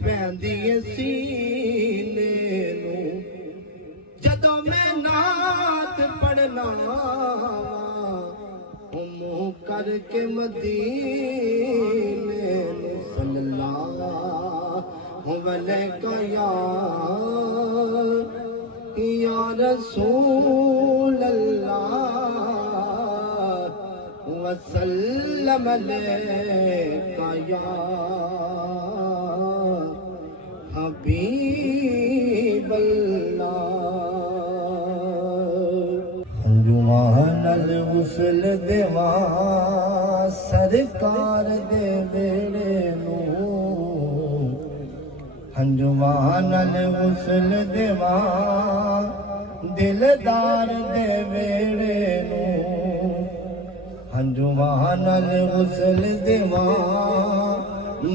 पैंदी सीने नूं जदों मैं नात पढ़ना मुँह करके मदीने नूं सल्लल्लाहु अलैहि या रसूल अल्लाह वसल्लम अलैका या हबीब अल्लाह। अंजुमान अल वसल देवा सरकार दे बेड़े नूं अंजुमान अल वसल देवा दिलदार दे बेड़े नूं अंजुमान अल वसल देवा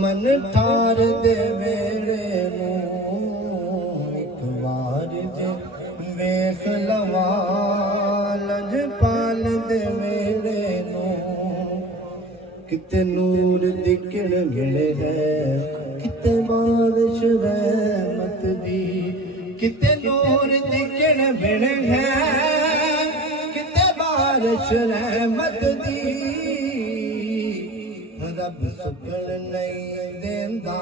मन ठार दे बेड़े नूं एक बार जे वेख लवा लजपाल दे बेड़े नूं किते नूर दी किण गिणे है किते बारिश रहमत दी किते नूर दी किण गिणे है किते बारिश रहमत दी रब सुकण नहीं देंदा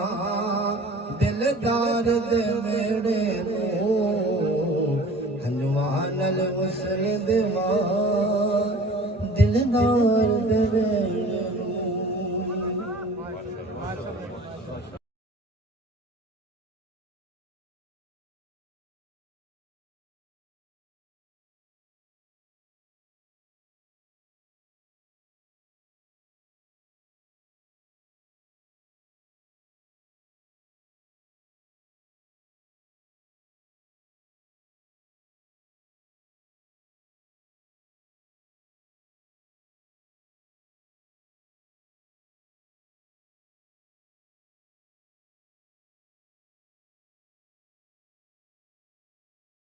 दिलदार दे वेड़े नूं हलवान अल वसल देवा दिलदार